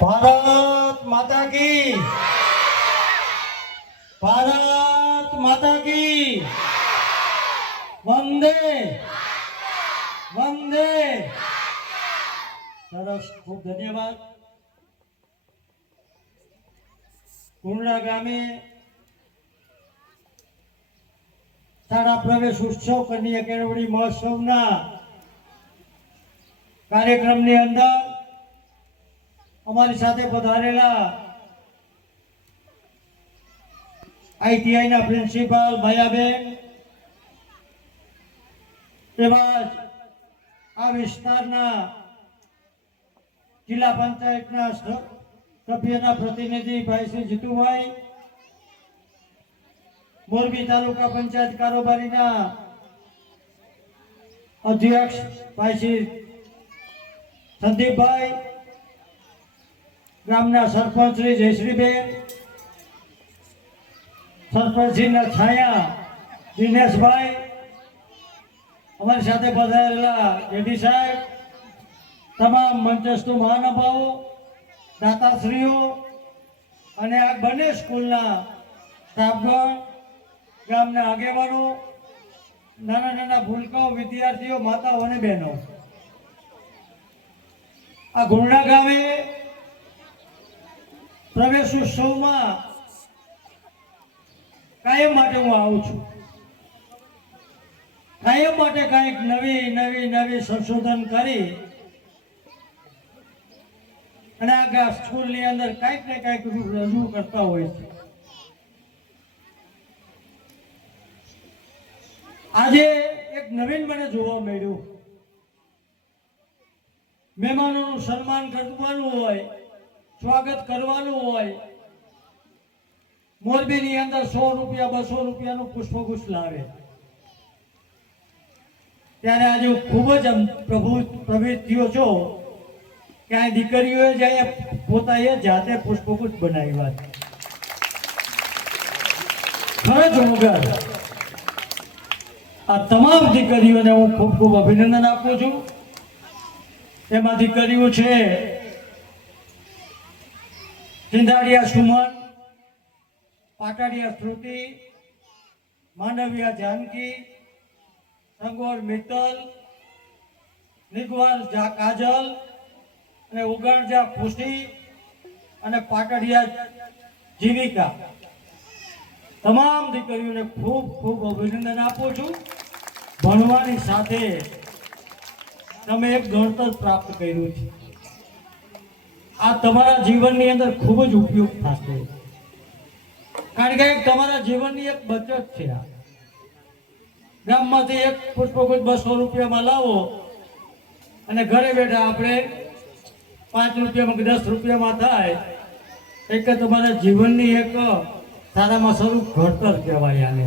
भारत माता की, भारत माता की, वंदे वंदे। સરસ, ખૂબ ધન્યવાદ। કુંડા ગામે શાળા પ્રવેશ ઉત્સવ કન્યા કેળવણી મહોત્સવના કાર્યક્રમની અંદર અમારી સાથે પધારેલા આઈટીઆઈના પ્રિન્સિપાલ માયાબેન, તેમજ આ વિસ્તારના જિલ્લા પંચાયતના સભ્યના પ્રતિનિધિ ભાઈ શ્રી જીતુભાઈ, મોરબી તાલુકા પંચાયત કારોબારીના અધ્યક્ષ ભાઈ શ્રી સંદીપભાઈ, ગામના સરપંચ શ્રી જયશ્રીબેન, સરપંચના છાયા દિનેશભાઈ, અમારી સાથે પધારેલા જેડી સાહેબ, તમામ મંચસ્થ મહાનુભાવો, દાતાશ્રીઓ અને આ બંને સ્કૂલના સ્ટાફગણ, ગામના આગેવાનો, નાના નાના ભૂલકાઓ, વિદ્યાર્થીઓ, માતાઓ અને બહેનો, આ ગુરડા ગામે પ્રવેશ ઉત્સવમાં કાયમ માટે હું આવું છું। કાયમ માટે કંઈક નવી સંશોધન કરી અને આ સ્કૂલની અંદર કંઈક ને કંઈક રજૂ કરતા હોય છે। આજે એક નવીન મને જોવા મળ્યું। મહેમાનોનું સન્માન કરવાનું હોય, સ્વાગત કરવાનું હોય, મોરબીની અંદર 100 રૂપિયા 200 રૂપિયાનું પુષ્પગુચ્છ લાવે। ત્યારે આજે ખૂબ જ પ્રવૃત્તિઓ છો કે આ દીકરીઓએ જાય પોતાએ જાતે પુષ્પગુચ્છ બનાવ્યા છે। ફરજ વગર આ તમામ દીકરીઓને હું ખૂબ ખૂબ અભિનંદન આપું છું। એમાં દીકરીઓ છે સિંધાડિયા સુમન, પાટાડિયા શ્રુતિ, માંડવિયા જાનકી, સંગોર મિત્તલ, નિગવાલ કાજલ અને ઉગણજા ખુશી અને પાટડિયા જીવિકા, તમામ દીકરીઓને ખૂબ ખૂબ અભિનંદન આપું છું। ભણવાની સાથે તમે એક ગણતર પ્રાપ્ત કર્યું છે। આ તમારા જીવનની અંદર ખૂબ જ ઉપયોગ થશે, કારણ કે તમારા જીવનની એક બચત છે। આ ગામમાંથી એક પુષ્પગુચ્છ 200 રૂપિયામાં લાવો અને ઘરે બેઠા આપણે 5 રૂપિયામાં કે 10 રૂપિયામાં થાય, એક તમારા જીવનની એક સારામાં સારું ઘડતર કહેવાય આને।